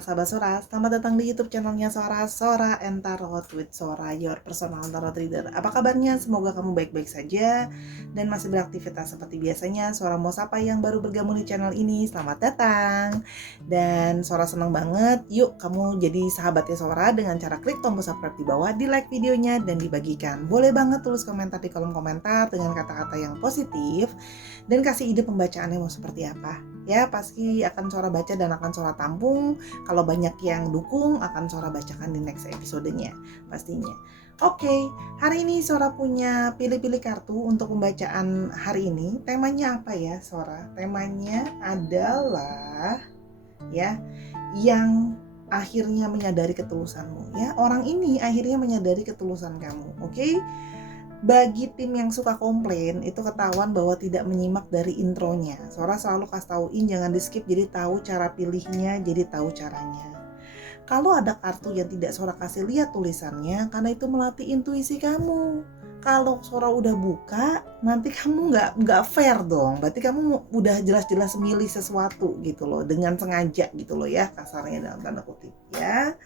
sahabat Sora, selamat datang di YouTube channelnya Sora and Tarot with Sora, your personal tarot reader. Apa kabarnya? Semoga kamu baik-baik saja dan masih beraktivitas seperti biasanya. Sora mau sapa yang baru bergabung di channel ini, selamat datang. Dan Sora senang banget, yuk kamu jadi sahabatnya Sora dengan cara klik tombol subscribe di bawah, di like videonya dan dibagikan. Boleh banget tulis komentar di kolom komentar dengan kata-kata yang positif dan kasih ide pembacaannya mau seperti apa. Ya, pasti akan Sora baca dan akan Sora tampung. Kalau banyak yang dukung, akan Sora bacakan di next episodenya pastinya. Oke, hari ini Sora punya pilih-pilih kartu untuk pembacaan hari ini. Temanya apa ya, Sora? Temanya adalah ya, yang akhirnya menyadari ketulusanmu. Ya, orang ini akhirnya menyadari ketulusan kamu. Oke? Bagi tim yang suka komplain, itu ketahuan bahwa tidak menyimak dari intronya. Sora selalu kasih tauin jangan di skip, jadi tahu cara pilihnya, jadi tahu caranya. Kalau ada kartu yang tidak Sora kasih lihat tulisannya, karena itu melatih intuisi kamu. Kalau Sora udah buka, nanti kamu nggak fair dong. Berarti kamu udah jelas-jelas milih sesuatu gitu loh, dengan sengaja gitu loh ya, kasarnya dalam tanda kutip ya.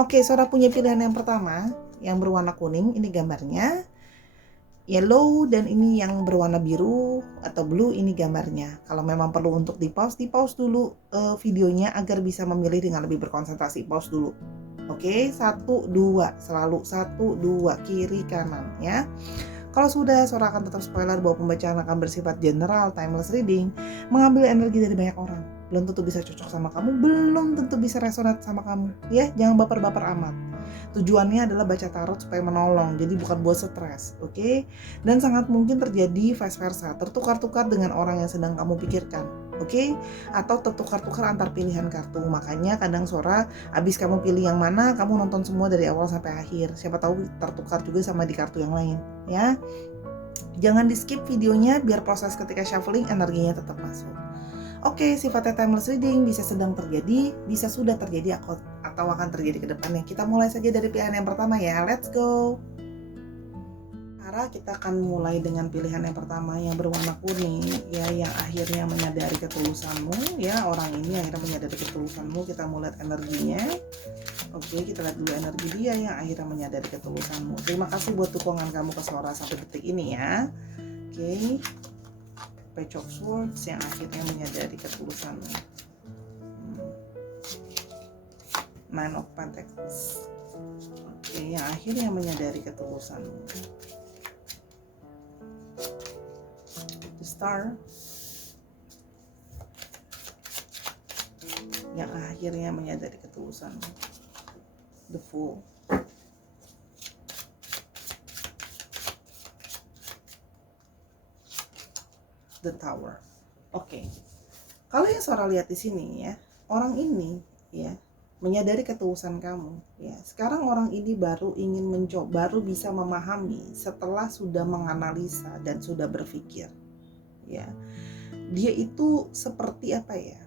Oke, Sora punya pilihan yang pertama, yang berwarna kuning. Ini gambarnya. Yellow dan ini yang berwarna biru atau blue, ini gambarnya. Kalau memang perlu untuk di pause dulu videonya agar bisa memilih dengan lebih berkonsentrasi. Pause dulu. Oke, 1, 2, selalu 1, 2, kiri kanan ya. Kalau sudah, Sora akan tetap spoiler bahwa pembacaan akan bersifat general, timeless reading, mengambil energi dari banyak orang. Belum tentu bisa cocok sama kamu, belum tentu bisa resonate sama kamu. Ya, jangan baper-baper amat. Tujuannya adalah baca tarot supaya menolong, jadi bukan buat stres, oke? Dan sangat mungkin terjadi vice versa, tertukar-tukar dengan orang yang sedang kamu pikirkan, oke? Atau tertukar-tukar antar pilihan kartu. Makanya kadang Sora, abis kamu pilih yang mana, kamu nonton semua dari awal sampai akhir. Siapa tahu tertukar juga sama di kartu yang lain, ya. Jangan di skip videonya biar proses ketika shuffling energinya tetap masuk. Oke, sifatnya timeless reading bisa sedang terjadi, bisa sudah terjadi atau akan terjadi ke depannya. Kita mulai saja dari pilihan yang pertama ya. Let's go. Kita akan mulai dengan pilihan yang pertama yang berwarna kuning ya, yang akhirnya menyadari ketulusanmu ya. Orang ini akhirnya menyadari ketulusanmu. Kita mulai energinya. Oke, kita lihat dulu energi dia yang akhirnya menyadari ketulusanmu. Terima kasih buat dukungan kamu ke Sora sampai detik ini ya. Oke. Page of Swords yang akhirnya menyadari ketulusanmu. Nine of Pentacles. Oke, yang akhirnya menyadari ketulusanmu. The Star. Yang akhirnya menyadari ketulusanmu. The Fool. The Tower. Oke. Kalau yang Sora lihat di sini ya, orang ini ya menyadari ketulusan kamu ya. Sekarang orang ini baru ingin mencoba, baru bisa memahami setelah sudah menganalisa dan sudah berpikir. Ya. Dia itu seperti apa ya?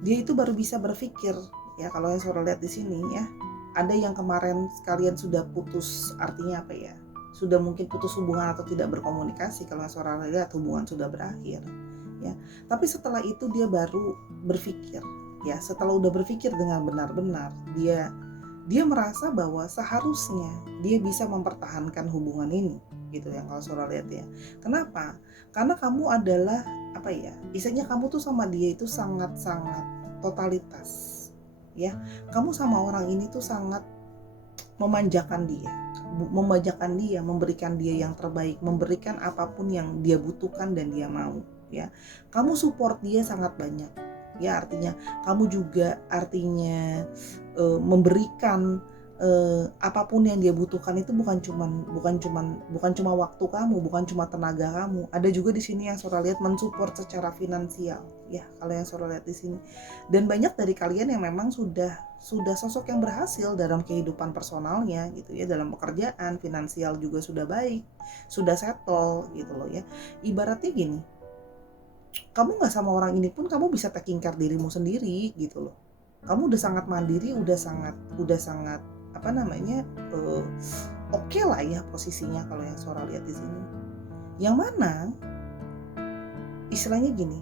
Dia itu baru bisa berpikir ya. Kalau yang Sora lihat di sini ya, ada yang kemarin kalian sudah putus, artinya apa ya? Sudah mungkin putus hubungan atau tidak berkomunikasi. Kalau Sora lihat hubungan sudah berakhir ya. Tapi setelah itu dia baru berpikir ya. Setelah udah berpikir dengan benar-benar, dia merasa bahwa seharusnya dia bisa mempertahankan hubungan ini gitu ya. Kalau Sora lihat ya. Kenapa? Karena kamu adalah apa ya? Istilahnya kamu tuh sama dia itu sangat-sangat totalitas ya. Kamu sama orang ini tuh sangat memanjakan dia, memberikan dia yang terbaik, memberikan apapun yang dia butuhkan dan dia mau ya. Kamu support dia sangat banyak ya, artinya kamu juga memberikan apapun yang dia butuhkan. Itu bukan cuma waktu kamu, bukan cuma tenaga kamu. Ada juga di sini yang Sora lihat mensupport secara finansial ya, kalau yang Sora lihat di sini. Dan banyak dari kalian yang memang sudah sosok yang berhasil dalam kehidupan personalnya gitu ya, dalam pekerjaan, finansial juga sudah baik, sudah settle gitu loh ya. Ibaratnya gini, kamu nggak sama orang ini pun kamu bisa taking care dirimu sendiri gitu loh. Kamu udah sangat mandiri, udah sangat apa namanya, oke lah ya posisinya kalau yang Sora lihat di sini. Yang mana istilahnya gini,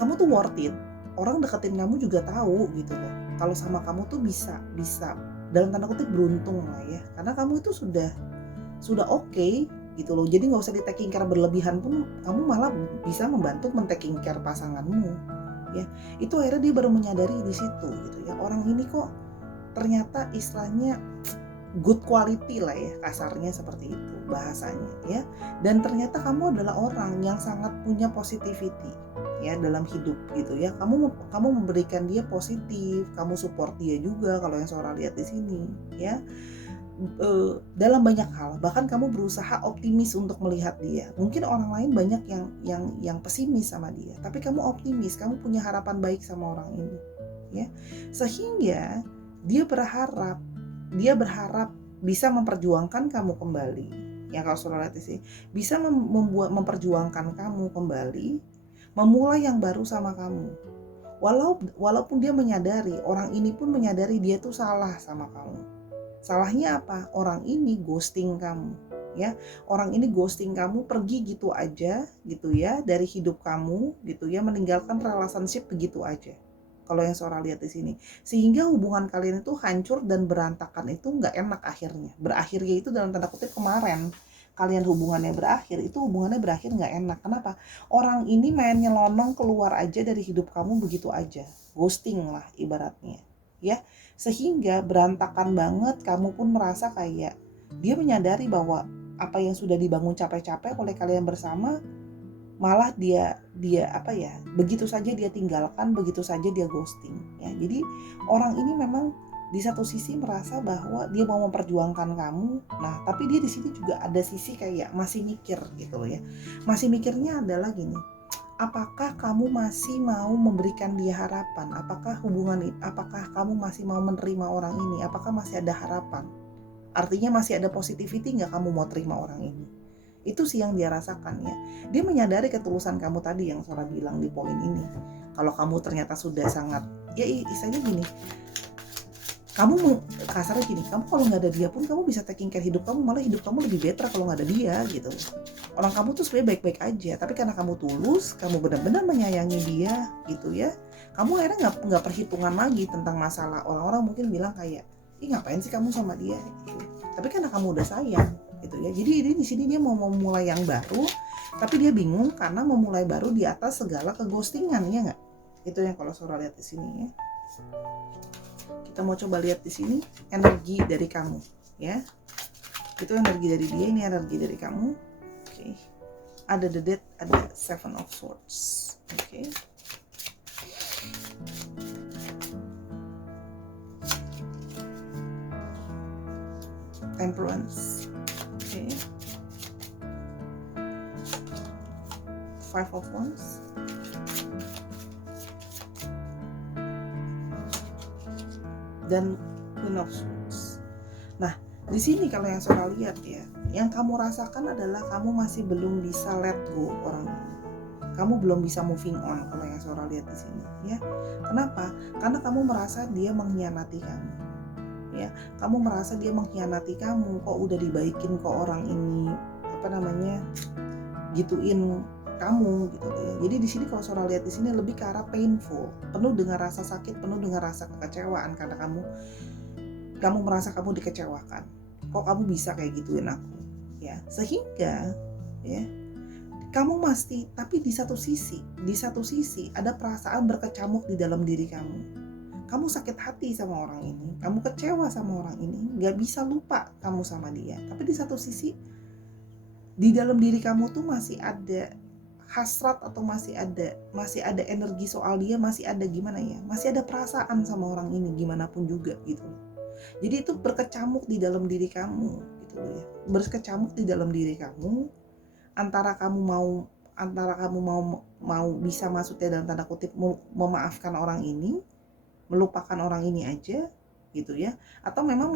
kamu tuh worth it, orang deketin kamu juga tahu gitu loh. Kalau sama kamu tuh bisa dalam tanda kutip beruntung lah ya. Karena kamu itu sudah oke gitu loh. Jadi nggak usah di taking care berlebihan pun, kamu malah bisa membantu men-taking care pasanganmu ya. Itu akhirnya dia baru menyadari di situ gitu ya. Orang ini kok ternyata istilahnya good quality lah ya, kasarnya seperti itu bahasanya ya. Dan ternyata kamu adalah orang yang sangat punya positivity ya dalam hidup gitu ya. Kamu memberikan dia positif, kamu support dia juga kalau yang Sora lihat di sini ya. Dalam banyak hal, bahkan kamu berusaha optimis untuk melihat dia. Mungkin orang lain banyak yang pesimis sama dia, tapi kamu optimis, kamu punya harapan baik sama orang ini ya. Sehingga dia berharap bisa memperjuangkan kamu kembali ya. Kalau Sora lihat di sini, bisa memperjuangkan kamu kembali, memulai yang baru sama kamu. Walaupun dia menyadari, orang ini pun menyadari dia tuh salah sama kamu. Salahnya apa? Orang ini ghosting kamu ya. Orang ini ghosting kamu, pergi gitu aja gitu ya dari hidup kamu gitu ya, meninggalkan relationship begitu aja. Kalau yang Sora lihat di sini, sehingga hubungan kalian itu hancur dan berantakan, itu nggak enak akhirnya. Berakhirnya itu dalam tanda kutip kemarin kalian hubungannya berakhir, itu hubungannya berakhir nggak enak. Kenapa? Orang ini main nyelonong keluar aja dari hidup kamu begitu aja, ghosting lah ibaratnya ya. Sehingga berantakan banget, kamu pun merasa kayak dia menyadari bahwa apa yang sudah dibangun capek-capek oleh kalian bersama, malah dia begitu saja dia tinggalkan, begitu saja dia ghosting ya. Jadi orang ini memang di satu sisi merasa bahwa dia mau memperjuangkan kamu, nah tapi dia di sini juga ada sisi kayak masih mikir gitu loh ya. Masih mikirnya adalah gini, apakah kamu masih mau memberikan dia harapan? Apakah kamu masih mau menerima orang ini? Apakah masih ada harapan? Artinya masih ada positivity nggak kamu mau terima orang ini? Itu sih yang dia rasakan ya. Dia menyadari ketulusan kamu tadi yang Sora bilang di poin ini. Kalau kamu ternyata sudah sangat, ya istilahnya gini, kasarnya gini, kamu kalau nggak ada dia pun kamu bisa taking care hidup kamu, malah hidup kamu lebih better kalau nggak ada dia gitu. Orang kamu tuh sebenarnya baik-baik aja, tapi karena kamu tulus, kamu benar-benar menyayangi dia gitu ya, kamu akhirnya nggak perhitungan lagi tentang masalah. Orang-orang mungkin bilang kayak, ih ngapain sih kamu sama dia gitu. Tapi karena kamu udah sayang gitu ya. Jadi di sini dia mau memulai yang baru, tapi dia bingung karena memulai baru di atas segala keghostingan ya nggak? Itu yang kalau Sora lihat di sini ya. Kita mau coba lihat di sini energi dari kamu ya. Itu energi dari dia, ini energi dari kamu. Oke. Ada the Death, ada Seven of Swords. Oke. Temperance. Oke. Five of Wands. Dan Queen of Swords. Nah, di sini kalau yang Sora lihat ya, yang kamu rasakan adalah kamu masih belum bisa let go orang ini. Kamu belum bisa moving on kalau yang Sora lihat di sini ya. Kenapa? Karena kamu merasa dia mengkhianati kamu. Ya, kamu merasa dia mengkhianati kamu, kok udah dibaikin kok orang ini gituin kamu gitu ya. Jadi di sini kalau Sora lihat di sini lebih ke arah painful, penuh dengan rasa sakit, penuh dengan rasa kekecewaan karena kamu merasa kamu dikecewakan. Kok kamu bisa kayak gituin aku? Ya, sehingga ya kamu tapi di satu sisi ada perasaan berkecamuk di dalam diri kamu. Kamu sakit hati sama orang ini, kamu kecewa sama orang ini, nggak bisa lupa kamu sama dia. Tapi di satu sisi di dalam diri kamu tuh masih ada hasrat atau masih ada energi soal dia, masih ada gimana ya, masih ada perasaan sama orang ini gimana pun juga gitu. Jadi itu berkecamuk di dalam diri kamu gitu ya, berkecamuk di dalam diri kamu antara kamu mau bisa maksudnya dalam tanda kutip memaafkan orang ini, melupakan orang ini aja gitu ya, atau memang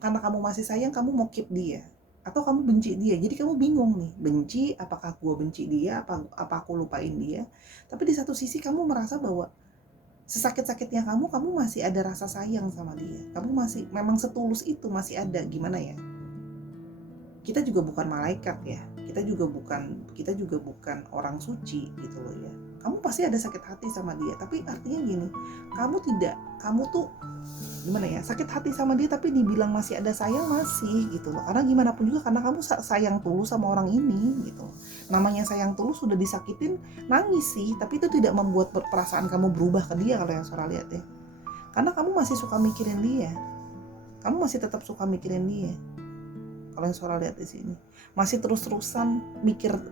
karena kamu masih sayang kamu mau keep dia, atau kamu benci dia. Jadi kamu bingung nih, benci, apakah gue benci dia, apa aku lupain dia. Tapi di satu sisi kamu merasa bahwa sesakit-sakitnya kamu masih ada rasa sayang sama dia, kamu memang setulus itu masih ada. Gimana ya, kita juga bukan malaikat ya, kita juga bukan orang suci gitu loh ya. Kamu pasti ada sakit hati sama dia, tapi artinya gini, kamu tuh gimana ya, sakit hati sama dia tapi dibilang masih ada sayang, masih gitu loh. Karena gimana pun juga karena kamu sayang tulus sama orang ini gitu. Namanya sayang tulus, sudah disakitin nangis sih, tapi itu tidak membuat perasaan kamu berubah ke dia kalau yang Sora lihat ya. Karena kamu masih suka mikirin dia, kamu masih tetap suka mikirin dia. Kalau yang Sora lihat di sini masih terus-terusan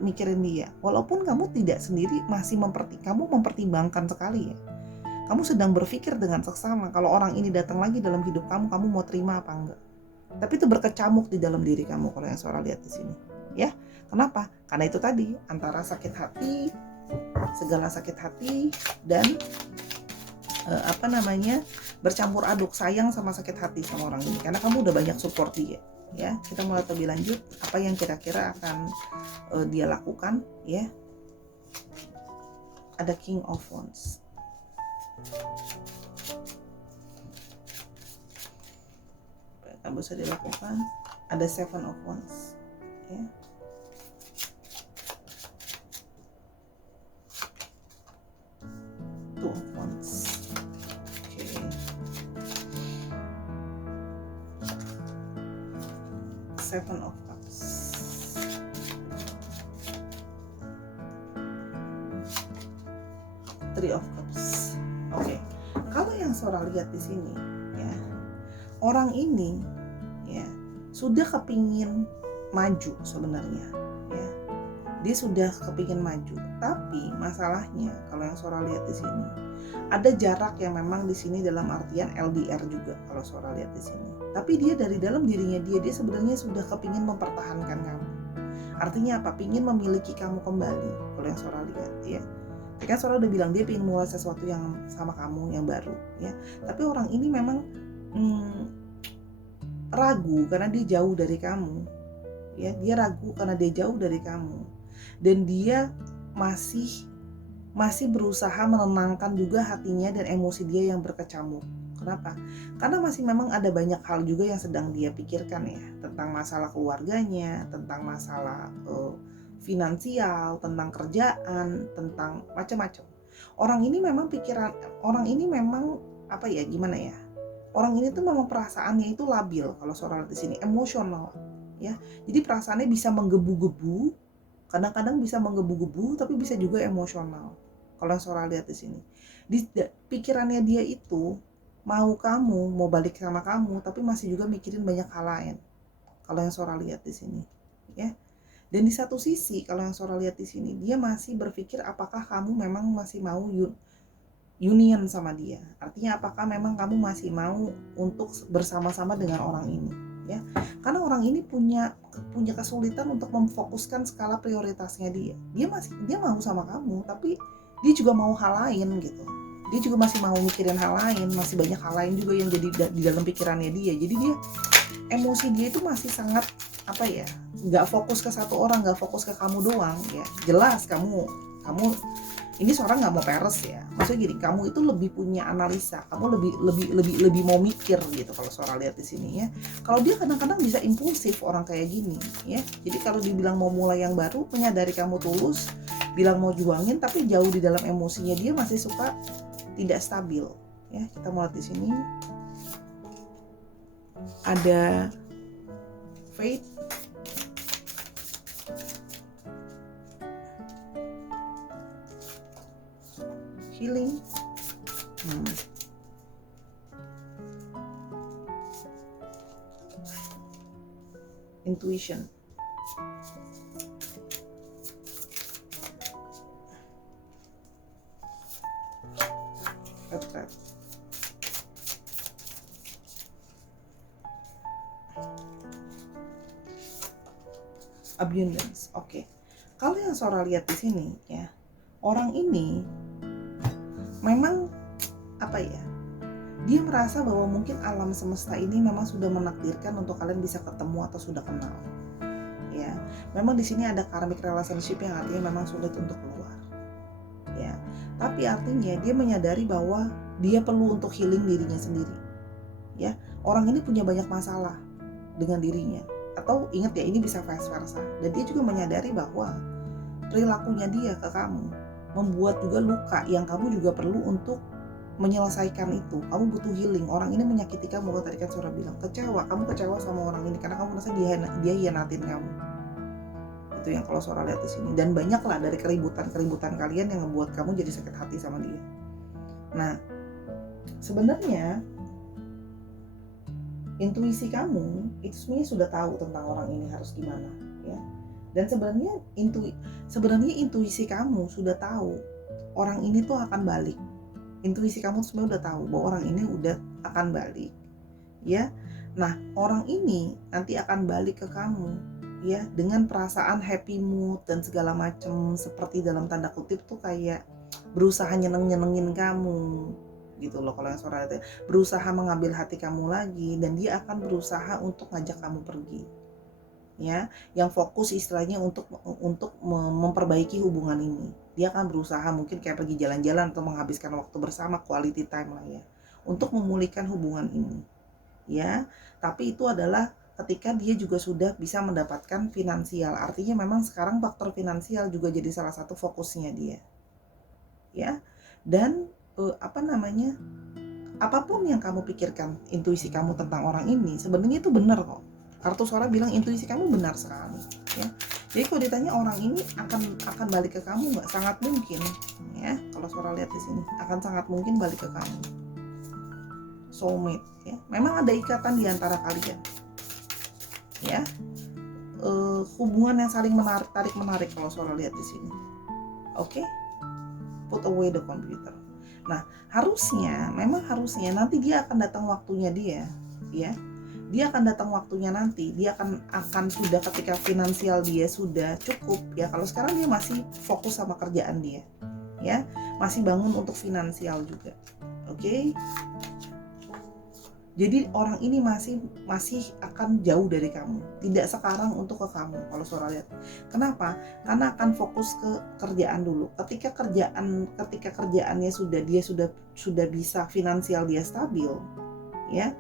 mikirin dia, walaupun kamu tidak sendiri, masih kamu mempertimbangkan sekali ya. Kamu sedang berpikir dengan seksama kalau orang ini datang lagi dalam hidup kamu mau terima apa enggak. Tapi itu berkecamuk di dalam diri kamu kalau yang Sora lihat di sini ya. Kenapa? Karena itu tadi, antara sakit hati, segala sakit hati, dan bercampur aduk sayang sama sakit hati sama orang ini, karena kamu udah banyak support dia ya. Kita mulai lebih lanjut apa yang kira-kira akan dia lakukan ya. Ada King of Wands, apa yang bisa dilakukan. Ada Seven of Wands ya. Two of Wands. Seven of Cups, Three of Cups. Oke. Kalau yang Sora lihat di sini ya, orang ini ya sudah kepingin maju sebenarnya ya. Dia sudah kepingin maju, tapi masalahnya kalau yang Sora lihat di sini ada jarak yang memang di sini dalam artian LDR juga kalau Sora lihat di sini. Tapi dia dari dalam dirinya dia sebenarnya sudah kepingin mempertahankan kamu. Artinya apa? Pingin memiliki kamu kembali kalau yang Sora lihat ya. Kan Sora udah bilang dia pingin mulai sesuatu yang sama kamu, yang baru ya. Tapi orang ini memang ragu karena dia jauh dari kamu ya. Dia ragu karena dia jauh dari kamu, dan dia masih berusaha menenangkan juga hatinya dan emosi dia yang berkecamuk. Kenapa? Karena masih memang ada banyak hal juga yang sedang dia pikirkan ya, tentang masalah keluarganya, tentang masalah finansial, tentang kerjaan, tentang macam-macam. Orang ini memang apa ya, gimana ya? Orang ini tuh memang perasaannya itu labil kalau Sora di sini, emosional ya. Jadi perasaannya bisa menggebu-gebu, kadang-kadang bisa menggebu-gebu, tapi bisa juga emosional. Kalau Sora lihat di sini, di pikirannya dia itu mau balik sama kamu, tapi masih juga mikirin banyak hal lain. Kalau yang Sora lihat di sini, ya. Dan di satu sisi, kalau yang Sora lihat di sini, dia masih berpikir apakah kamu memang masih mau union sama dia. Artinya apakah memang kamu masih mau untuk bersama-sama dengan orang ini, ya. Karena orang ini punya kesulitan untuk memfokuskan skala prioritasnya dia. Dia mau sama kamu, tapi dia juga mau hal lain gitu. Dia juga masih mau mikirin hal lain, masih banyak hal lain juga yang jadi di dalam pikirannya dia. Jadi dia, emosi dia itu masih sangat apa ya, nggak fokus ke satu orang, nggak fokus ke kamu doang ya. Jelas kamu ini seorang nggak mau peres ya. Maksudnya gini, kamu itu lebih punya analisa, kamu lebih mau mikir gitu kalau seorang lihat di sini ya. Kalau dia kadang-kadang bisa impulsif orang kayak gini ya. Jadi kalau dibilang mau mulai yang baru, menyadari kamu tulus, bilang mau juangin, tapi jauh di dalam emosinya dia masih suka tidak stabil ya. Kita mulai di sini. Ada Faith, Healing, Intuition, Retreat, Abundance. Oke. Kalau yang Sora lihat di sini ya, orang ini memang apa ya? Dia merasa bahwa mungkin alam semesta ini memang sudah menakdirkan untuk kalian bisa ketemu atau sudah kenal. Ya, memang di sini ada karmic relationship yang artinya memang sulit untuk keluar. Ya, tapi artinya dia menyadari bahwa dia perlu untuk healing dirinya sendiri. Ya, orang ini punya banyak masalah dengan dirinya. Atau ingat ya, ini bisa vice versa. Dan dia juga menyadari bahwa perilakunya dia ke kamu membuat juga luka yang kamu juga perlu untuk menyelesaikan itu. Kamu butuh healing. Orang ini menyakiti kamu, kalau tadi kan Sora bilang kamu kecewa sama orang ini karena kamu merasa dia hianatin kamu. Itu yang kalau Sora lihat di sini. Dan banyak lah dari keributan kalian yang membuat kamu jadi sakit hati sama dia. Nah, sebenarnya intuisi kamu itu sebenarnya sudah tahu tentang orang ini harus gimana, ya. Dan sebenarnya intuisi kamu sudah tahu orang ini tuh akan balik. Intuisi kamu sebenarnya udah tahu bahwa orang ini udah akan balik, ya. Nah, orang ini nanti akan balik ke kamu, ya, dengan perasaan happy mood dan segala macam, seperti dalam tanda kutip tuh kayak berusaha nyenengin kamu gitu loh. Kalau yang Sora itu berusaha mengambil hati kamu lagi, dan dia akan berusaha untuk ngajak kamu pergi, ya, yang fokus istilahnya untuk memperbaiki hubungan ini. Dia akan berusaha mungkin kayak pergi jalan-jalan atau menghabiskan waktu bersama, quality time lah ya, untuk memulihkan hubungan ini, ya. Tapi itu adalah ketika dia juga sudah bisa mendapatkan finansial. Artinya memang sekarang faktor finansial juga jadi salah satu fokusnya dia, ya. Dan apapun yang kamu pikirkan, intuisi kamu tentang orang ini sebenarnya itu benar kok. Kartu Sora bilang intuisi kamu benar sekali, ya. Jadi kalau ditanya orang ini akan balik ke kamu nggak, sangat mungkin, ya. Kalau Sora lihat di sini akan sangat mungkin balik ke kamu. Soulmate, ya. Memang ada ikatan di antara kalian, ya. Hubungan yang saling tarik menarik kalau Sora lihat di sini. Oke? Put away the computer. Nah, memang harusnya nanti dia akan datang waktunya dia, ya. Dia akan datang waktunya nanti. Dia akan sudah ketika finansial dia sudah cukup, ya. Kalau sekarang dia masih fokus sama kerjaan dia, ya. Masih bangun untuk finansial juga. Oke? Jadi orang ini masih akan jauh dari kamu. Tidak sekarang untuk ke kamu kalau Sora lihat. Kenapa? Karena akan fokus ke kerjaan dulu. Ketika kerjaannya dia sudah bisa finansial dia stabil, ya.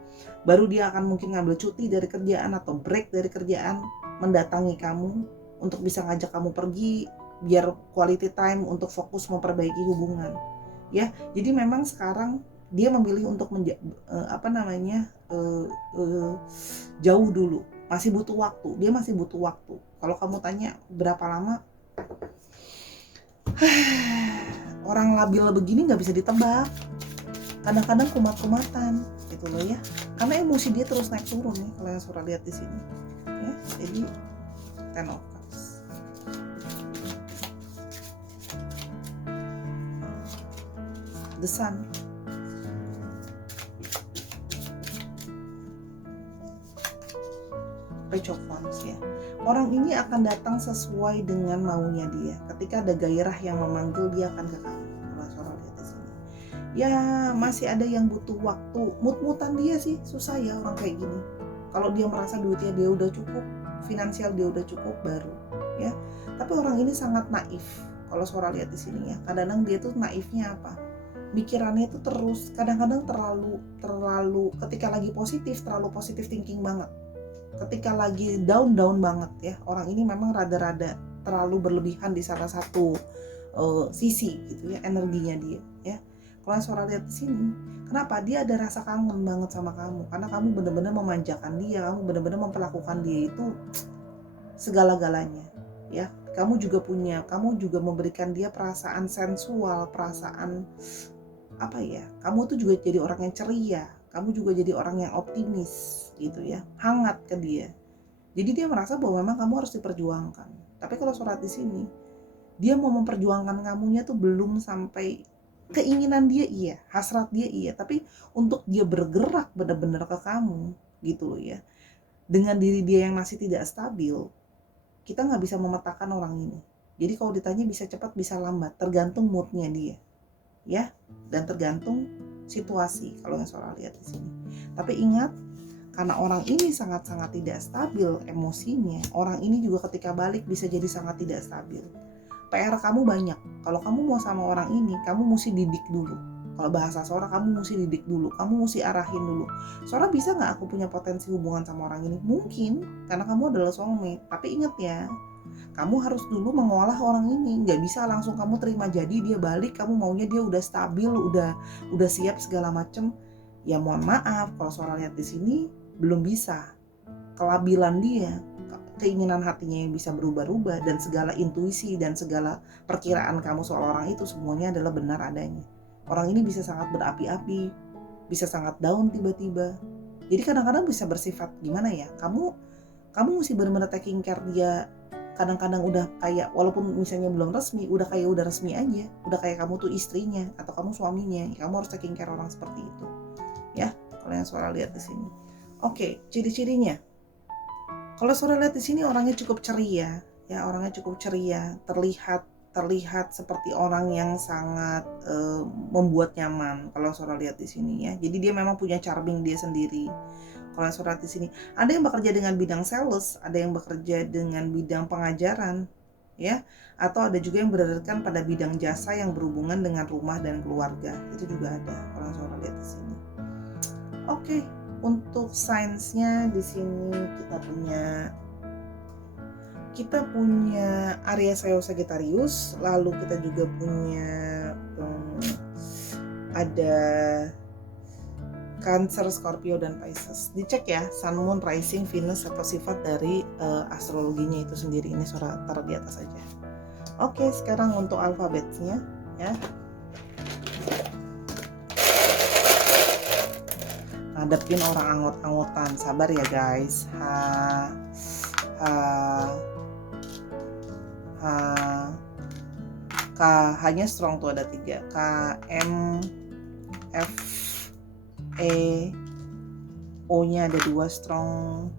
Baru dia akan mungkin ngambil cuti dari kerjaan atau break dari kerjaan, mendatangi kamu untuk bisa ngajak kamu pergi biar quality time untuk fokus memperbaiki hubungan, ya. Jadi memang sekarang dia memilih untuk jauh dulu, masih butuh waktu. Dia masih butuh waktu. Kalau kamu tanya berapa lama, orang labil begini nggak bisa ditebak. Kadang-kadang kumat-kumatan, gitu loh ya. Karena emosi dia terus naik turun ya. Kalau yang Sora lihat di sini, ya. Jadi Ten of Cups. The Sun. Page of Wands, ya. Orang ini akan datang sesuai dengan maunya dia. Ketika ada gairah yang memanggil, dia akan ke kamu. Kalau Sora lihat di sini, ya masih ada yang butuh waktu. Mut-mutan dia sih susah ya orang kayak gini. Kalau dia merasa duitnya dia udah cukup, finansial dia udah cukup, baru, ya. Tapi orang ini sangat naif. Kalau Sora lihat di sini ya, kadang-kadang dia tuh naifnya apa? Pikirannya itu terus kadang-kadang terlalu ketika lagi positif, terlalu positif thinking banget. Ketika lagi down banget ya, orang ini memang rada-rada terlalu berlebihan di salah satu sisi gitu ya, energinya dia, ya. Kalau Sora lihat di sini, kenapa? Dia ada rasa kangen banget sama kamu karena kamu benar-benar memanjakan dia, kamu benar-benar memperlakukan dia itu segala-galanya, ya. Kamu juga memberikan dia perasaan sensual, perasaan apa ya? Kamu tuh juga jadi orang yang ceria, kamu juga jadi orang yang optimis gitu ya, hangat ke dia. Jadi dia merasa bahwa memang kamu harus diperjuangkan. Tapi kalau Sora di sini, dia mau memperjuangkan kamunya tuh belum sampai. Keinginan dia iya, hasrat dia iya, tapi untuk dia bergerak benar-benar ke kamu gitu loh ya, dengan diri dia yang masih tidak stabil, kita nggak bisa memetakan orang ini. Jadi kalau ditanya bisa cepat bisa lambat, tergantung moodnya dia, ya, dan tergantung situasi kalau yang Sora lihat di sini. Tapi ingat, karena orang ini sangat-sangat tidak stabil emosinya, orang ini juga ketika balik bisa jadi sangat tidak stabil. PR kamu banyak. Kalau kamu mau sama orang ini, kamu mesti didik dulu. Kalau bahasa Sora, kamu mesti didik dulu, kamu mesti arahin dulu. Sora, bisa nggak aku punya potensi hubungan sama orang ini? Mungkin, karena kamu adalah soulmate. Tapi ingat ya, kamu harus dulu mengolah orang ini. Nggak bisa langsung kamu terima jadi dia balik, kamu maunya dia udah stabil, udah siap segala macem. Ya mohon maaf, kalau Sora lihat di sini belum bisa. Kelabilan dia, keinginan hatinya yang bisa berubah-ubah, dan segala intuisi dan segala perkiraan kamu soal orang itu semuanya adalah benar adanya. Orang ini bisa sangat berapi-api, bisa sangat down tiba-tiba. Jadi kadang-kadang bisa bersifat gimana ya, kamu mesti benar-benar taking care dia. Kadang-kadang udah kayak, walaupun misalnya belum resmi, udah resmi aja, udah kayak kamu tuh istrinya atau kamu suaminya. Kamu harus taking care orang seperti itu ya, kalau yang Sora lihat di sini. Oke, ciri-cirinya. Kalau Sora lihat di sini orangnya cukup ceria ya, orangnya cukup ceria, terlihat seperti orang yang sangat membuat nyaman kalau Sora lihat di sini ya. Jadi dia memang punya charming dia sendiri. Kalau Sora di sini, ada yang bekerja dengan bidang sales, ada yang bekerja dengan bidang pengajaran ya, atau ada juga yang berdasarkan pada bidang jasa yang berhubungan dengan rumah dan keluarga. Itu juga ada kalau Sora lihat di sini. Oke, untuk signs-nya di sini kita punya Aries, Leo, Sagittarius, lalu kita juga punya ada Cancer, Scorpio, dan Pisces. Dicek ya Sun, Moon, Rising, Venus atau sifat dari astrologinya itu sendiri. Ini Sora taruh di atas aja. Oke, sekarang untuk alfabetnya ya. Ngadepin orang anggot-anggotan, sabar ya guys. H-nya strong tuh ada 3. K, M, F, E, O-nya ada 2 strong,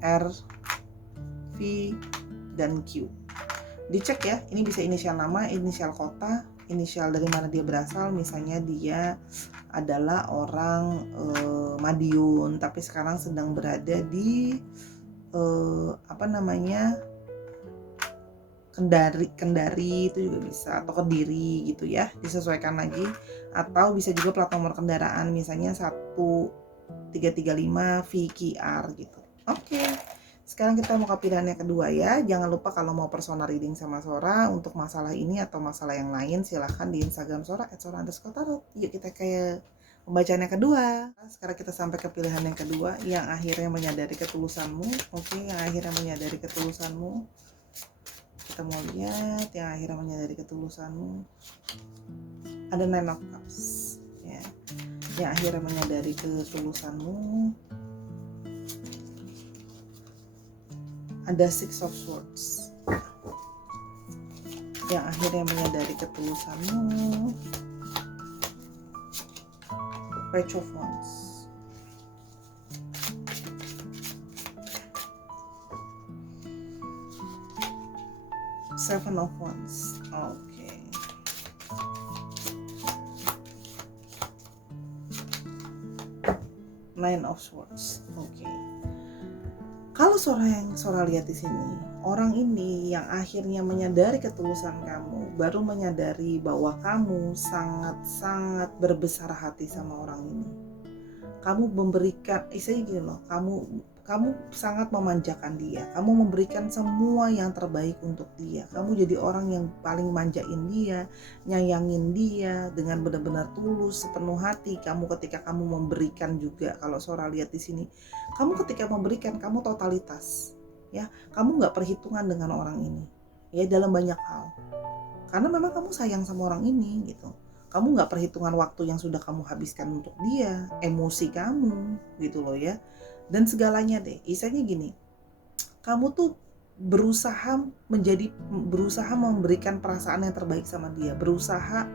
R, V, dan Q. Dicek ya, ini bisa inisial nama, inisial kota, inisial dari mana dia berasal. Misalnya dia adalah orang Madiun tapi sekarang sedang berada di Kendari itu juga bisa, atau Kediri gitu ya, disesuaikan lagi. Atau bisa juga plat nomor kendaraan, misalnya 1335 VQR gitu. Oke, sekarang kita mau ke pilihan yang kedua ya. Jangan lupa kalau mau personal reading sama Sora untuk masalah ini atau masalah yang lain, silahkan di Instagram Sora @sora_tarot. Yuk kita ke pembacaan yang kedua. Sekarang kita sampai ke pilihan yang kedua, yang akhirnya menyadari ketulusanmu. Oke, yang akhirnya menyadari ketulusanmu. Kita mau lihat yang akhirnya menyadari ketulusanmu. Ada 9 of Cups ya. Yang akhirnya menyadari ketulusanmu. Ada 6 of Swords. Yang akhirnya menyadari ketulusanmu. Page of Wands. Seven of Wands. Oke. Nine of Swords. Oke. Kalau Sora lihat di sini, orang ini yang akhirnya menyadari ketulusan kamu, baru menyadari bahwa kamu sangat-sangat berbesar hati sama orang ini. Kamu memberikan, istilahnya gini loh, kamu sangat memanjakan dia, kamu memberikan semua yang terbaik untuk dia, kamu jadi orang yang paling manjain dia, nyayangin dia dengan benar-benar tulus, sepenuh hati. Kamu ketika kamu memberikan juga, kalau Sora lihat di sini, kamu ketika memberikan, kamu totalitas, ya, kamu nggak perhitungan dengan orang ini, ya, dalam banyak hal, karena memang kamu sayang sama orang ini, gitu. Kamu nggak perhitungan waktu yang sudah kamu habiskan untuk dia, emosi kamu, gitu loh ya. Dan segalanya deh, istilahnya gini, kamu tuh berusaha memberikan perasaan yang terbaik sama dia, berusaha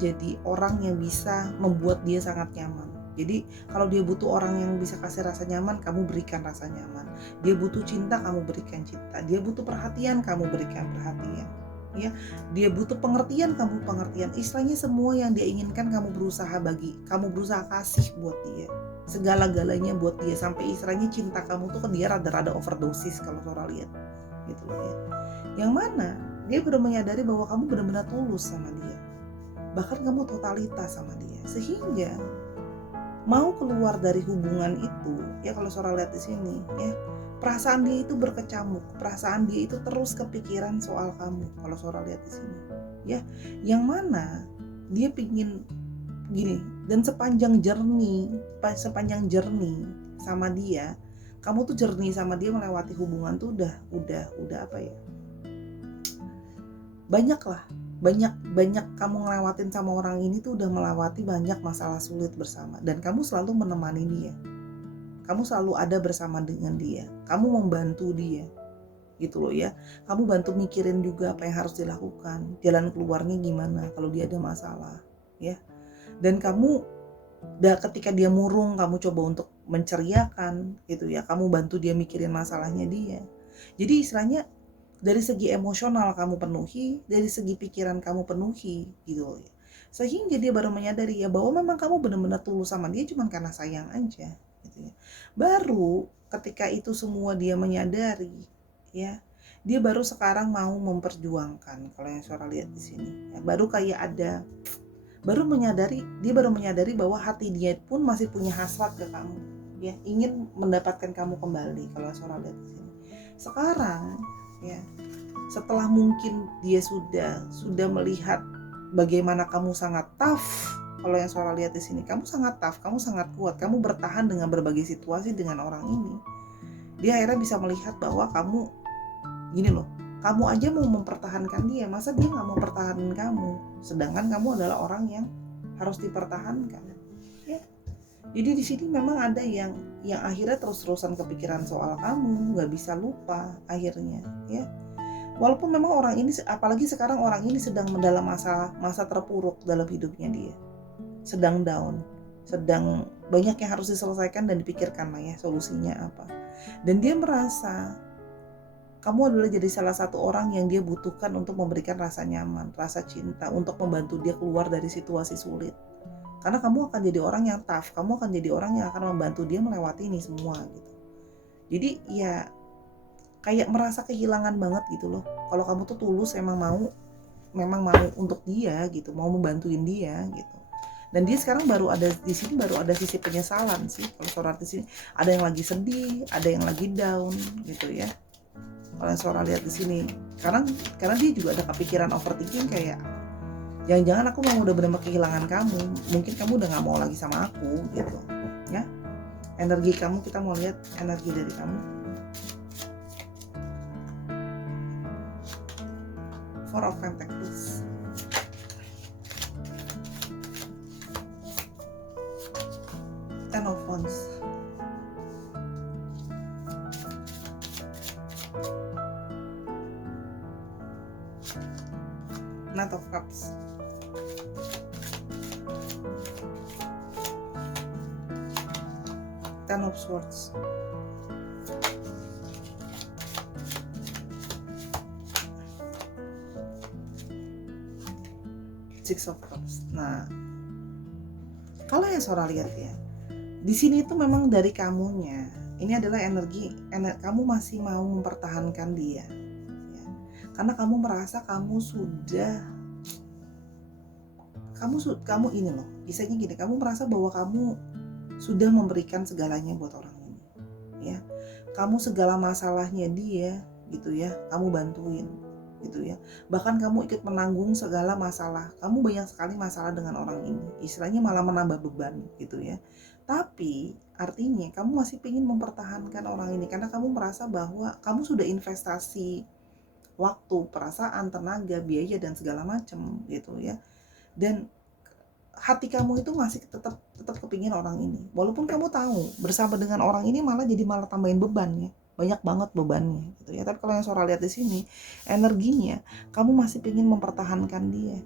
jadi orang yang bisa membuat dia sangat nyaman. Jadi kalau dia butuh orang yang bisa kasih rasa nyaman, kamu berikan rasa nyaman. Dia butuh cinta, kamu berikan cinta. Dia butuh perhatian, kamu berikan perhatian. Ya, dia butuh pengertian, kamu pengertian. Istilahnya semua yang dia inginkan kamu berusaha kasih buat dia, segala-galanya buat dia, sampai istilahnya cinta kamu tuh ke dia rada-rada overdosis kalau Sora lihat, gitu loh ya. Yang mana dia baru menyadari bahwa kamu benar-benar tulus sama dia, bahkan kamu totalitas sama dia, sehingga mau keluar dari hubungan itu ya, kalau Sora lihat di sini ya, perasaan dia itu berkecamuk, perasaan dia itu terus kepikiran soal kamu kalau Sora lihat di sini ya, yang mana dia pingin gini. Dan sepanjang jernih sama dia, kamu tuh jernih sama dia, melewati hubungan tuh udah apa ya, banyak kamu ngelewatin sama orang ini tuh, udah melewati banyak masalah sulit bersama, dan kamu selalu menemani dia, kamu selalu ada bersama dengan dia, kamu membantu dia gitu loh ya, kamu bantu mikirin juga apa yang harus dilakukan, jalan keluarnya gimana kalau dia ada masalah ya. Dan kamu ketika dia murung, kamu coba untuk menceriakan gitu ya, kamu bantu dia mikirin masalahnya dia. Jadi istilahnya dari segi emosional kamu penuhi, dari segi pikiran kamu penuhi gitu loh ya. Sehingga dia baru menyadari ya bahwa memang kamu benar-benar tulus sama dia cuma karena sayang aja gitu ya. Baru ketika itu semua dia menyadari ya, dia baru sekarang mau memperjuangkan, kalau yang Sora lihat di sini ya, dia baru menyadari bahwa hati dia pun masih punya hasrat ke kamu ya, ingin mendapatkan kamu kembali, kalau Sora lihat di sini sekarang ya. Setelah mungkin dia sudah melihat bagaimana kamu sangat tough, kalau yang Sora lihat di sini, kamu sangat tough, kamu sangat kuat, kamu bertahan dengan berbagai situasi dengan orang ini. Dia akhirnya bisa melihat bahwa kamu gini loh, kamu aja mau mempertahankan dia, masa dia nggak mau pertahanin kamu, sedangkan kamu adalah orang yang harus dipertahankan ya. Jadi di sini memang ada yang akhirnya terus-terusan kepikiran soal kamu, nggak bisa lupa akhirnya ya. Walaupun memang orang ini, apalagi sekarang orang ini sedang mendalam masa terpuruk dalam hidupnya dia, sedang down, sedang banyak yang harus diselesaikan dan dipikirkan lah ya solusinya apa. Dan dia merasa kamu adalah jadi salah satu orang yang dia butuhkan untuk memberikan rasa nyaman, rasa cinta, untuk membantu dia keluar dari situasi sulit. Karena kamu akan jadi orang yang tough, kamu akan jadi orang yang akan membantu dia melewati ini semua gitu. Jadi ya kayak merasa kehilangan banget gitu loh. Kalau kamu tuh tulus memang mau untuk dia gitu, mau membantuin dia gitu. Dan dia sekarang baru ada sisi penyesalan sih. Kalau Sora di sini ada yang lagi sedih, ada yang lagi down gitu ya. Kalau Sora lihat di sini, karena dia juga ada kepikiran overthinking, kayak jangan-jangan aku mau udah benar-benar kehilangan kamu, mungkin kamu udah nggak mau lagi sama aku gitu ya. Energi kamu, kita mau lihat energi dari kamu. Four of Pentacles, Ten of Wands, Knight of Cups, Ten of Swords, Six of Cups. Nah, kalau yang Sora lihat ya, di sini tuh memang dari kamunya, ini adalah energi kamu masih mau mempertahankan dia ya. Karena kamu merasa kamu ini loh, istilahnya gini, kamu merasa bahwa kamu sudah memberikan segalanya buat orang ini ya. Kamu segala masalahnya dia gitu ya, kamu bantuin gitu ya. Bahkan kamu ikut menanggung segala masalah. Kamu banyak sekali masalah dengan orang ini, istilahnya malah menambah beban gitu ya. Tapi artinya kamu masih ingin mempertahankan orang ini karena kamu merasa bahwa kamu sudah investasi waktu, perasaan, tenaga, biaya dan segala macam gitu ya. Dan hati kamu itu masih tetap kepingin orang ini, walaupun kamu tahu bersama dengan orang ini malah tambahin beban ya, banyak banget bebannya gitu ya. Tapi kalau yang Sora lihat di sini, energinya kamu masih ingin mempertahankan dia.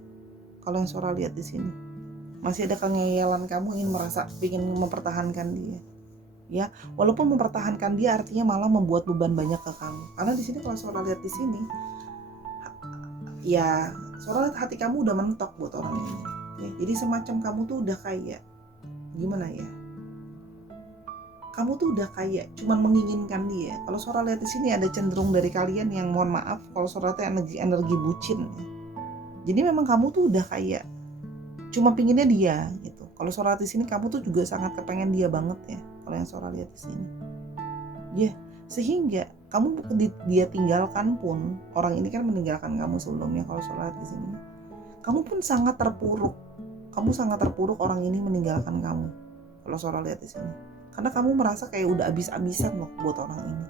Kalau yang Sora lihat di sini masih ada kengeyelan, kamu ingin mempertahankan dia ya. Walaupun mempertahankan dia artinya malah membuat beban banyak ke kamu, karena di sini kalau Sora lihat di sini ya, Sora lihat hati kamu udah mentok buat orang ini ya. Jadi semacam kamu tuh udah kayak gimana ya, kamu tuh udah kayak cuman menginginkan dia. Kalau Sora lihat di sini ada cenderung dari kalian yang, mohon maaf kalau Sora lihat energi bucin ya. Jadi memang kamu tuh udah kayak cuma pinginnya dia gitu. Kalau Sora di sini kamu tuh juga sangat kepengen dia banget ya, kalau yang Sora lihat di sini. Ya, sehingga kamu dia tinggalkan pun, orang ini kan meninggalkan kamu sebelumnya, kalau Sora lihat di sini. Kamu pun sangat terpuruk. Kamu sangat terpuruk orang ini meninggalkan kamu. Kalau Sora lihat di sini. Karena kamu merasa kayak udah abis-abisan loh buat orang ini.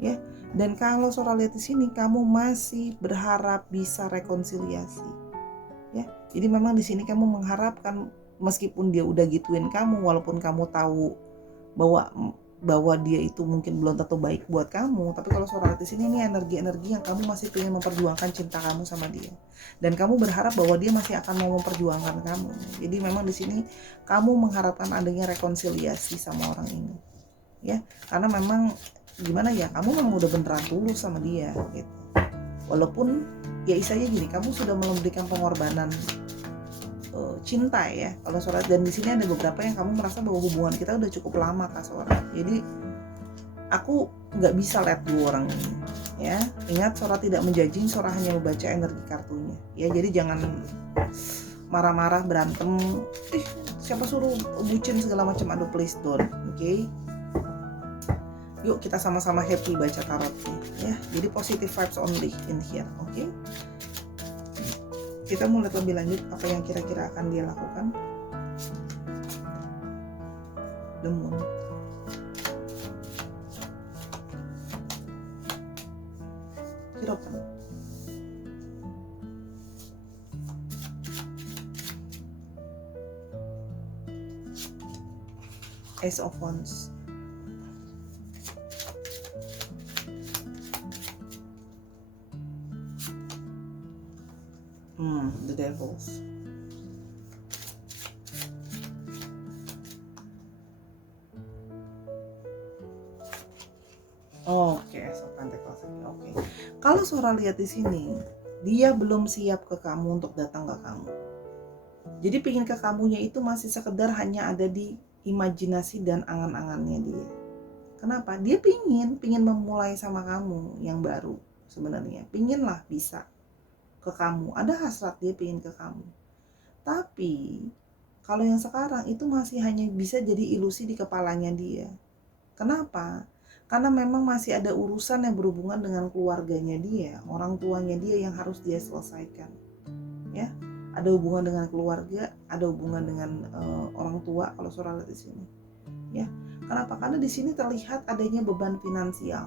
Ya, dan kalau Sora lihat di sini kamu masih berharap bisa rekonsiliasi. Ya, jadi memang di sini kamu mengharapkan meskipun dia udah gituin kamu, walaupun kamu tahu bahwa dia itu mungkin belum tentu baik buat kamu, tapi kalau Sora di sini ini energi-energi yang kamu masih ingin memperjuangkan cinta kamu sama dia, dan kamu berharap bahwa dia masih akan mau memperjuangkan kamu. Jadi memang di sini kamu mengharapkan adanya rekonsiliasi sama orang ini, ya, karena memang gimana ya, kamu memang udah beneran tulus sama dia gitu. Walaupun ya istilahnya gini, kamu sudah memberikan pengorbanan cinta ya kalau Sora, dan di sini ada beberapa yang kamu merasa bahwa hubungan kita udah cukup lama Kak Sora, jadi aku nggak bisa lihat dua orang ini ya. Ingat, Sora tidak menjudging, Sora hanya membaca energi kartunya ya. Jadi jangan marah-marah, berantem, siapa suruh bucin segala macam, aduh please don't, oke? Yuk kita sama-sama happy baca tarotnya ya. Jadi positive vibes only in here, oke? Kita mau lihat lebih lanjut apa yang kira-kira akan dia lakukan. The Moon. Hierophant. Ace of Wands. The Devils. Oke, so Pentacles. Oke. Kalau Sora lihat di sini, dia belum siap ke kamu untuk datang ke kamu. Jadi pingin ke kamunya itu masih sekedar hanya ada di imajinasi dan angan-angannya dia. Kenapa? Dia pingin memulai sama kamu yang baru sebenarnya. Pingin lah bisa ke kamu, ada hasrat dia pingin ke kamu. Tapi kalau yang sekarang itu masih hanya bisa jadi ilusi di kepalanya dia. Kenapa? Karena memang masih ada urusan yang berhubungan dengan keluarganya dia, orang tuanya dia yang harus dia selesaikan. Ya, ada hubungan dengan keluarga, ada hubungan dengan orang tua kalau Sora lihat di sini. Ya, kenapa? Karena di sini terlihat adanya beban finansial.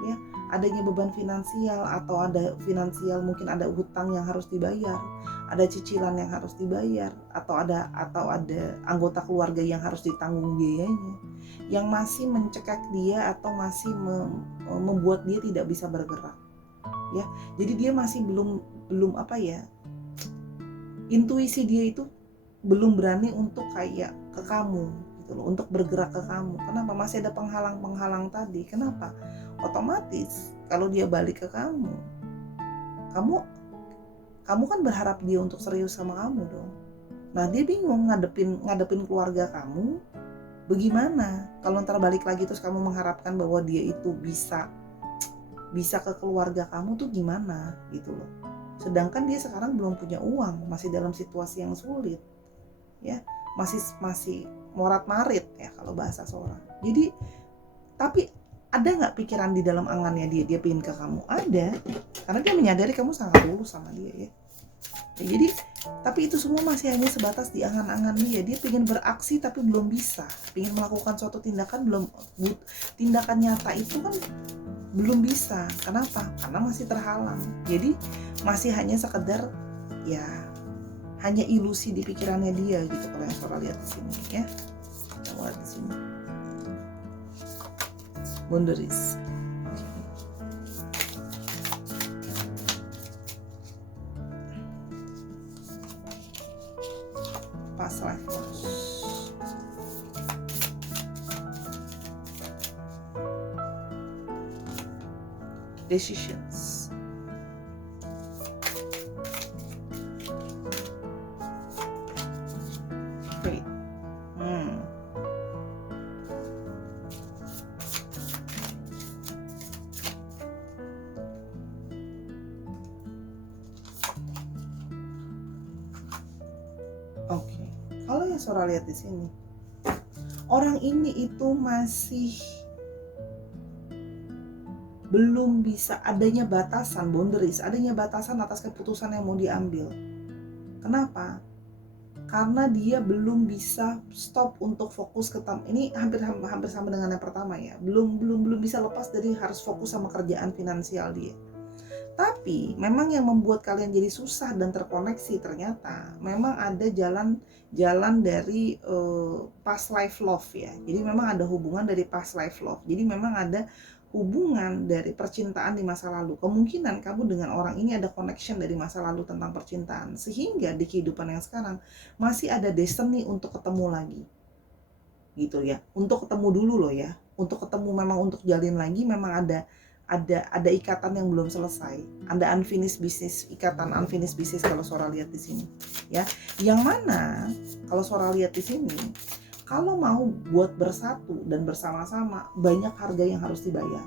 Ya, adanya beban finansial, atau ada finansial, mungkin ada hutang yang harus dibayar, ada cicilan yang harus dibayar, atau ada anggota keluarga yang harus ditanggung biayanya, yang masih mencekik dia atau masih membuat dia tidak bisa bergerak. Ya, jadi dia masih belum apa ya, intuisi dia itu belum berani untuk kayak ke kamu gitu loh, untuk bergerak ke kamu. Kenapa? Masih ada penghalang tadi. Kenapa? Otomatis kalau dia balik ke kamu kan berharap dia untuk serius sama kamu dong. Nah, dia bingung ngadepin keluarga kamu. Bagaimana kalau ntar balik lagi terus kamu mengharapkan bahwa dia itu bisa ke keluarga kamu tuh gimana gitu loh. Sedangkan dia sekarang belum punya uang, masih dalam situasi yang sulit. Ya, masih morat-marit ya kalau bahasa Sora. Jadi, tapi ada nggak pikiran di dalam angannya dia pengen ke kamu? Ada, karena dia menyadari kamu sangat tulus sama dia ya. Jadi, tapi itu semua masih hanya sebatas di angan-angan dia. Dia pengen beraksi tapi belum bisa, pengen melakukan suatu tindakan tindakan nyata itu kan belum bisa. Kenapa? Karena masih terhalang. Jadi masih hanya sekedar ya, hanya ilusi di pikirannya dia gitu kalau yang Sora lihat di sini ya. Kita lihat di sini. Boundaries. Past life loss. Decisions. Fate. yang Sora lihat di sini, orang ini itu masih belum bisa, adanya batasan, boundaries, adanya batasan atas keputusan yang mau diambil. Kenapa? Karena dia belum bisa stop untuk fokus ke ini hampir sama dengan yang pertama ya. Belum bisa lepas dari harus fokus sama kerjaan finansial dia. Tapi memang yang membuat kalian jadi susah dan terkoneksi ternyata memang ada jalan dari past life love ya. Jadi memang ada hubungan dari past life love. Jadi memang ada hubungan dari percintaan di masa lalu. Kemungkinan kamu dengan orang ini ada connection dari masa lalu tentang percintaan, sehingga di kehidupan yang sekarang masih ada destiny untuk ketemu lagi, gitu ya. Untuk ketemu dulu loh ya. Untuk ketemu memang untuk jalin lagi memang ada ikatan yang belum selesai. Ada unfinished business, ikatan unfinished business kalau Sora lihat di sini, ya. Yang mana kalau Sora lihat di sini, kalau mau buat bersatu dan bersama-sama, banyak harga yang harus dibayar.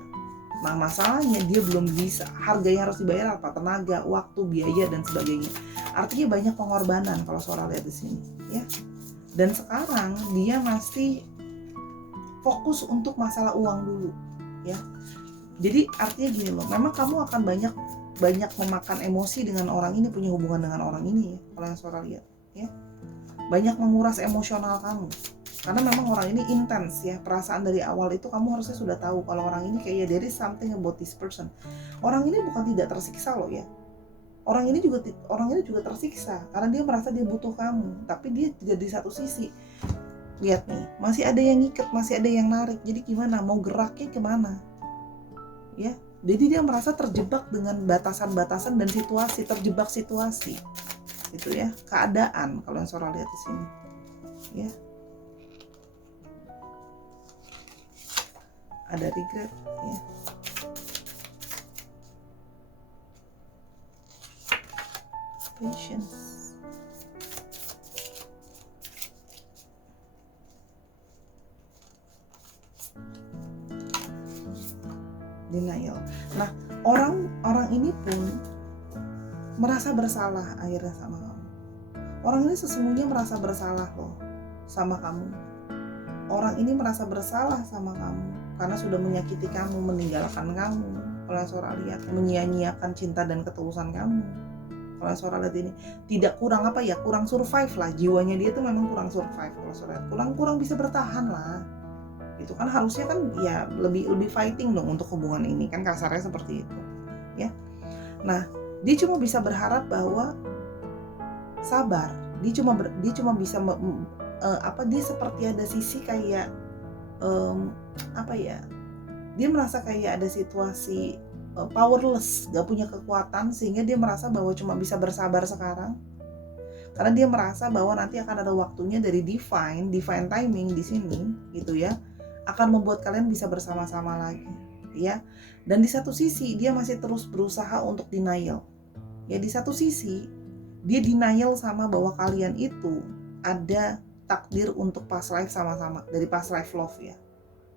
Nah, masalahnya dia belum bisa. Harga yang harus dibayar apa? Tenaga, waktu, biaya, dan sebagainya. Artinya banyak pengorbanan kalau Sora lihat di sini, ya. Dan sekarang dia masih fokus untuk masalah uang dulu, ya. Jadi artinya gini loh, memang kamu akan banyak memakan emosi dengan orang ini, punya hubungan dengan orang ini ya, kalau yang Sora lihat, ya. Banyak menguras emosional kamu. Karena memang orang ini intens ya, perasaan dari awal itu kamu harusnya sudah tahu kalau orang ini kayak there is something about this person. Orang ini bukan tidak tersiksa loh ya. Orang ini juga tersiksa karena dia merasa dia butuh kamu, tapi dia juga di satu sisi lihat nih, masih ada yang ngikat, masih ada yang narik. Jadi gimana? Mau geraknya kemana? Ya, jadi dia merasa terjebak dengan batasan-batasan dan terjebak situasi. Itu ya, keadaan kalau yang Sora lihat di sini. Ya. Ada regret ya. Patience. Denial. Nah, orang ini pun merasa bersalah akhirnya sama kamu. Orang ini sesungguhnya merasa bersalah loh sama kamu. Orang ini merasa bersalah sama kamu karena sudah menyakiti kamu, meninggalkan kamu. Kalau Sora lihat, menyia-nyiakan cinta dan ketulusan kamu. Kalau Sora lihat ini tidak kurang apa ya, kurang survive lah, jiwanya dia tuh memang kurang survive. Kalau Sora lihat kurang bisa bertahan lah. Itu kan harusnya kan ya lebih fighting dong untuk hubungan ini, kan kasarnya seperti itu ya. Nah, dia cuma bisa berharap bahwa sabar. Dia cuma bisa dia seperti ada sisi kayak dia merasa kayak ada situasi powerless, gak punya kekuatan, sehingga dia merasa bahwa cuma bisa bersabar sekarang karena dia merasa bahwa nanti akan ada waktunya dari divine timing di sini gitu ya, akan membuat kalian bisa bersama-sama lagi ya. Dan di satu sisi dia masih terus berusaha untuk denial ya. Di satu sisi dia denial sama bahwa kalian itu ada takdir untuk past life sama-sama, dari past life love ya.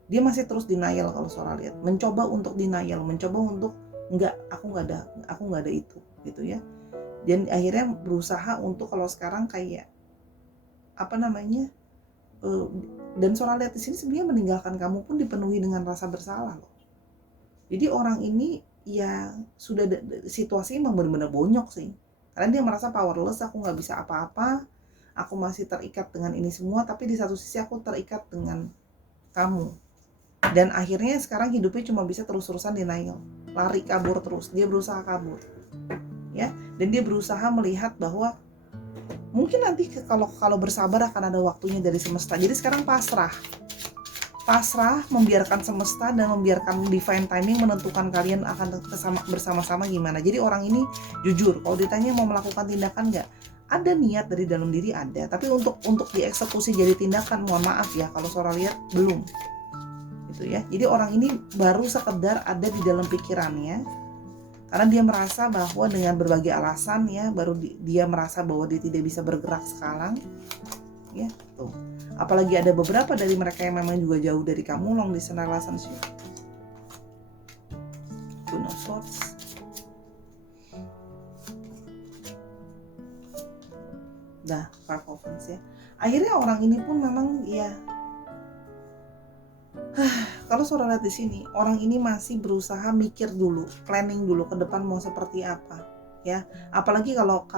Dia masih terus denial kalau Sora lihat, mencoba untuk denial, mencoba untuk aku nggak ada itu gitu ya. Dan akhirnya berusaha untuk kalau sekarang kayak dan Sora lihat di sini sebenarnya meninggalkan kamu pun dipenuhi dengan rasa bersalah loh. Jadi orang ini ya sudah situasinya memang benar-benar bonyok sih, karena dia merasa powerless, aku nggak bisa apa-apa, aku masih terikat dengan ini semua, tapi di satu sisi aku terikat dengan kamu. Dan akhirnya sekarang hidupnya cuma bisa terus-terusan denial, lari kabur terus, dia berusaha kabur ya. Dan dia berusaha melihat bahwa mungkin nanti kalau bersabar akan ada waktunya dari semesta. Jadi sekarang pasrah, membiarkan semesta dan membiarkan divine timing menentukan kalian akan bersama-sama gimana. Jadi orang ini jujur, kalau ditanya mau melakukan tindakan nggak, ada niat dari dalam diri ada, tapi untuk dieksekusi jadi tindakan, mohon maaf ya, kalau Sora lihat belum gitu ya. Jadi orang ini baru sekedar ada di dalam pikirannya, karena dia merasa bahwa dengan berbagai alasan ya, baru dia merasa bahwa dia tidak bisa bergerak sekarang ya tuh. Apalagi ada beberapa dari mereka yang memang juga jauh dari kamu, long distance relationship. Two of Swords. Five of Wands ya. Akhirnya orang ini pun memang ya, kalau Sora lihat di sini, orang ini masih berusaha mikir dulu, planning dulu ke depan mau seperti apa, ya. Apalagi kalau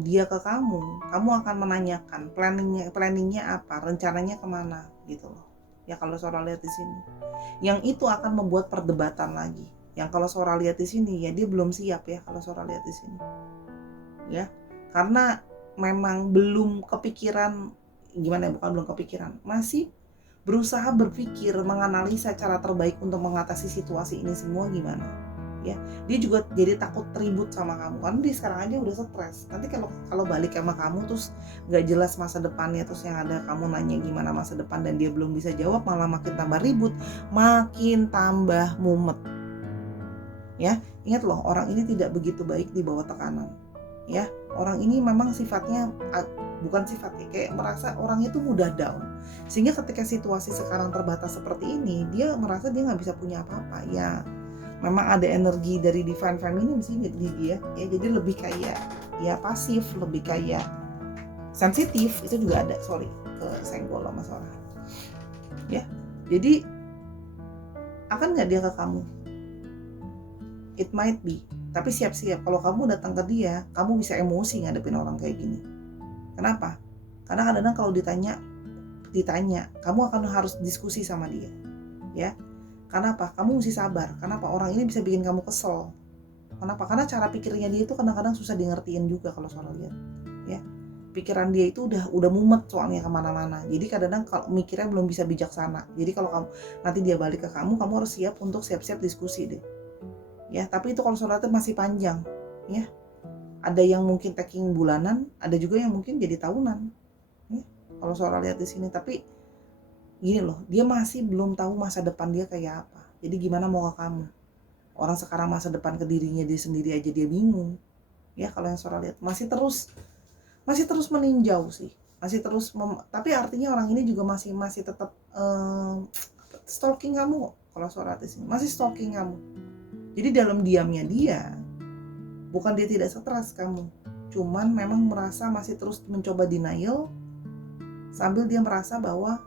dia ke kamu akan menanyakan planningnya apa, rencananya kemana, gitu loh. Ya kalau Sora lihat di sini, yang itu akan membuat perdebatan lagi. Yang kalau Sora lihat di sini, ya dia belum siap ya kalau Sora lihat di sini, ya. Karena memang belum kepikiran, gimana ya, bukan belum kepikiran, masih berusaha berpikir, menganalisa cara terbaik untuk mengatasi situasi ini semua gimana, ya. Dia juga jadi takut ribut sama kamu karena dia sekarang aja udah stres. Nanti kalau balik sama kamu terus nggak jelas masa depannya, terus yang ada kamu nanya gimana masa depan dan dia belum bisa jawab, malah makin tambah ribut, makin tambah mumet, ya. Ingat loh, orang ini tidak begitu baik di bawah tekanan, ya. Orang ini memang sifatnya, bukan sifatnya, kayak merasa orang itu mudah down, sehingga ketika situasi sekarang terbatas seperti ini, dia merasa dia nggak bisa punya apa-apa. Ya memang ada energi dari divine feminine di sini di dia, ya. Jadi lebih kayak ya pasif, lebih kayak sensitif, itu juga ada, sorry, ke senggol sama Sora, ya. Jadi akan nggak dia ke kamu? It might be, tapi siap-siap kalau kamu datang ke dia, kamu bisa emosi ngadepin orang kayak gini. Kenapa? Karena kadang-kadang kalau ditanya, kamu akan harus diskusi sama dia, ya. Kenapa? Kamu mesti sabar. Kenapa? Orang ini bisa bikin kamu kesel. Kenapa? Karena cara pikirnya dia itu kadang-kadang susah di ngertiin juga kalau soal lihat, ya. Pikiran dia itu udah mumet soalnya kemana-mana. Jadi kadang-kadang kalau mikirnya belum bisa bijaksana. Jadi kalau kamu nanti dia balik ke kamu harus siap untuk siap-siap diskusi deh, ya. Tapi itu kalau sholatnya masih panjang, ya. Ada yang mungkin taking bulanan, ada juga yang mungkin jadi tahunan, ya. Kalau Sora lihat di sini, tapi gini loh, dia masih belum tahu masa depan dia kayak apa. Jadi gimana mau ke kamu? Orang sekarang masa depan ke dirinya dia sendiri aja dia bingung, ya. Kalau yang Sora lihat masih terus meninjau sih, masih terus tapi artinya orang ini juga masih tetap stalking kamu kok. Kalau Sora di sini masih stalking kamu. Jadi dalam diamnya dia, bukan dia tidak stres kamu, cuman memang merasa masih terus mencoba denial, sambil dia merasa bahwa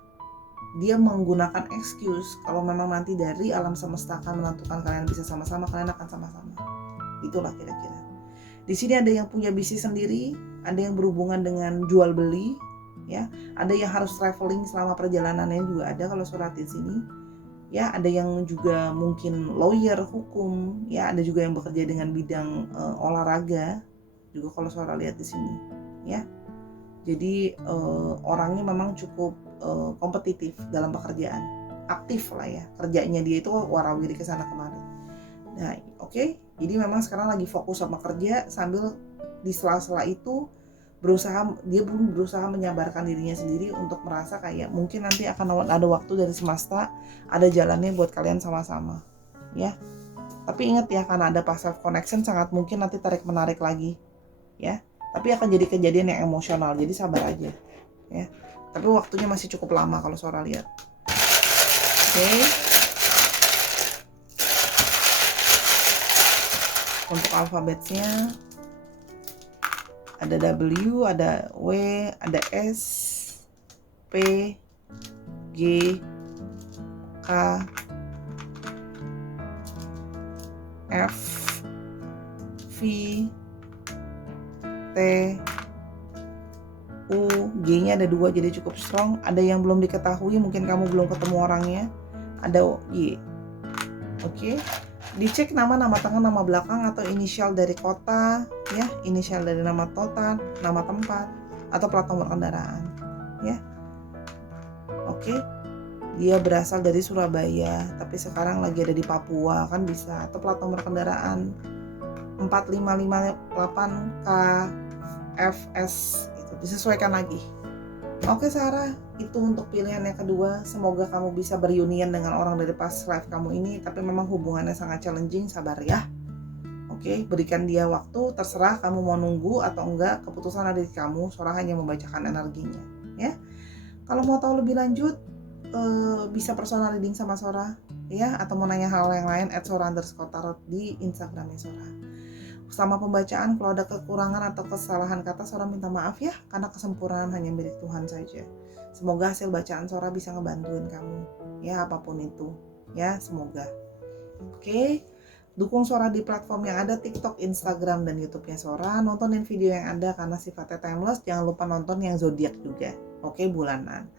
dia menggunakan excuse kalau memang nanti dari alam semesta akan menentukan kalian bisa sama-sama, kalian akan sama-sama. Itulah kira-kira. Di sini ada yang punya bisnis sendiri, ada yang berhubungan dengan jual beli, ya. Ada yang harus traveling selama perjalanannya juga ada kalau surat di sini. Ya, ada yang juga mungkin lawyer, hukum, ya. Ada juga yang bekerja dengan bidang olahraga juga kalau suara lihat di sini, ya. Jadi orangnya memang cukup kompetitif dalam pekerjaan, aktif lah ya, kerjanya dia itu warawiri kesana kemari. Nah, oke. Jadi memang sekarang lagi fokus sama kerja, sambil di sela-sela itu dia belum berusaha menyabarkan dirinya sendiri untuk merasa kayak mungkin nanti akan ada waktu dari semesta, ada jalannya buat kalian sama-sama, ya. Tapi ingat ya, karena ada passive connection sangat mungkin nanti tarik menarik lagi, ya. Tapi akan jadi kejadian yang emosional, jadi sabar aja, ya. Tapi waktunya masih cukup lama kalau Sora lihat. Oke. Untuk alfabetnya ada W, ada W, ada S, P, G, K, F, V, T, U, G-nya ada 2 jadi cukup strong. Ada yang belum diketahui, mungkin kamu belum ketemu orangnya. Ada Y. Oke. Dicek nama tengah, nama belakang, atau inisial dari kota, ya, inisial dari nama total, nama tempat, atau plat nomor kendaraan, ya. Oke. Dia berasal dari Surabaya, tapi sekarang lagi ada di Papua, kan bisa. Atau plat nomor kendaraan 4558 KFS, itu disesuaikan lagi. Oke Sarah, itu untuk pilihan yang kedua. Semoga kamu bisa berunian dengan orang dari past life kamu ini, tapi memang hubungannya sangat challenging, sabar ya. Oke, berikan dia waktu, terserah kamu mau nunggu atau enggak, keputusan ada di kamu. Sora hanya membacakan energinya, ya. Kalau mau tahu lebih lanjut, bisa personal reading sama Sora, ya, atau mau nanya hal yang lain @sora_tarot di Instagramnya Sora. Selama pembacaan kalau ada kekurangan atau kesalahan kata, Sora minta maaf ya, karena kesempurnaan hanya milik Tuhan saja. Semoga hasil bacaan Sora bisa ngebantuin kamu, ya apapun itu, ya semoga. Oke, dukung Sora di platform yang ada, TikTok, Instagram, dan YouTube-nya Sora. Nontonin video yang ada karena sifatnya timeless. Jangan lupa nonton yang zodiak juga, oke, bulanan.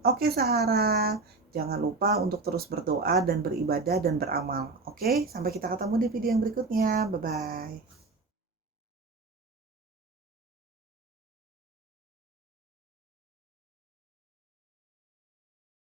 Oke Sahara, jangan lupa untuk terus berdoa dan beribadah dan beramal. Oke, sampai kita ketemu di video yang berikutnya. Bye-bye.